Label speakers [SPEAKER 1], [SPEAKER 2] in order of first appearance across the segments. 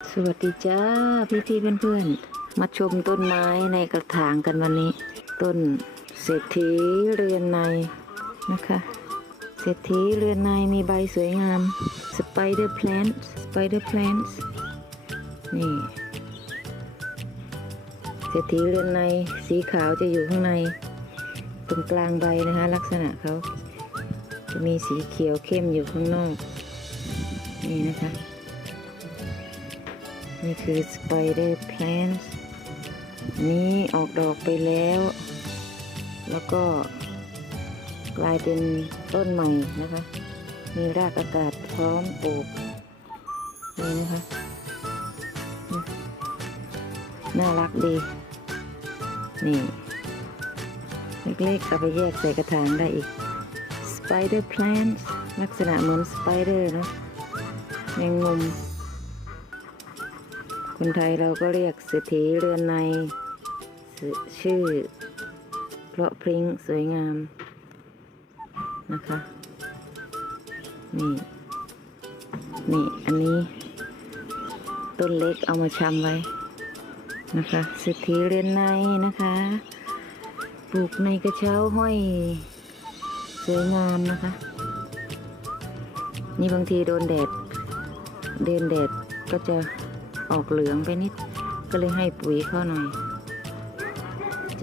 [SPEAKER 1] สวัสดีจ้าพี่พี่ๆเพื่อนมาชมต้นไม้ในกระถางกันวันนี้ ต้นเศรษฐีเรือนในนะคะ เศรษฐีเรือนในมีใบสวยงาม Spider Plant Spider Plants นี่เศรษฐีเรือนในสีขาวจะอยู่ข้างใน ตรงกลางใบนะคะ ลักษณะเขาจะมีสีเขียวเข้มอยู่ข้างนอก นี่นะคะ นี่คือ Spider Plants นี้ออกดอกไปแล้ว แล้วก็กลายเป็นต้นใหม่นะคะ มีรากอากาศพร้อมปลูกนี่นะคะ น่ารักดี นี่เล็กๆเอาไปแยกใส่กระถางได้อีก Spider Plants ลักษณะเหมือนสไปเดอร์นะแมงมุม คนไทยเราก็เรียกเศรษฐีเรือนใน ชื่อ เพราะพริ้งสวยงามนะคะ นี่ นี่ อันนี้ ต้นเล็กเอามาชำไว้ นะคะเศรษฐีเรือนในนะคะ ปลูกในกระเช้าห้อย สวยงามนะคะ นี่บางทีโดนแดด เดินแดดก็จะ ออกเหลืองไปนิด ก็เลยให้ปุ๋ยเข้าหน่อย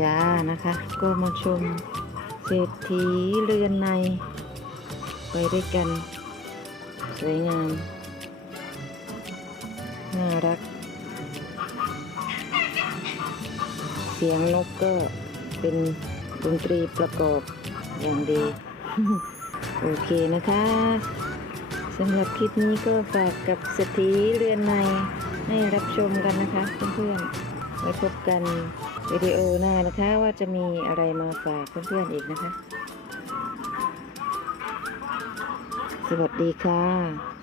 [SPEAKER 1] จ้านะคะ ก็มาชมเศรษฐีเรือนใน ไปด้วยกัน สวยงาม น่ารัก เสียงนกก็เป็นดนตรีประกอบอย่างดี โอเคนะคะสำหรับคลิปนี้ก็ฝากกับสถถีเรือนใน ให้รับชมกันนะคะเพื่อนๆไว้พบกันวิดีโอหน้านะคะว่าจะมีอะไรมาฝากเพื่อนๆอีกนะคะ สวัสดีค่ะ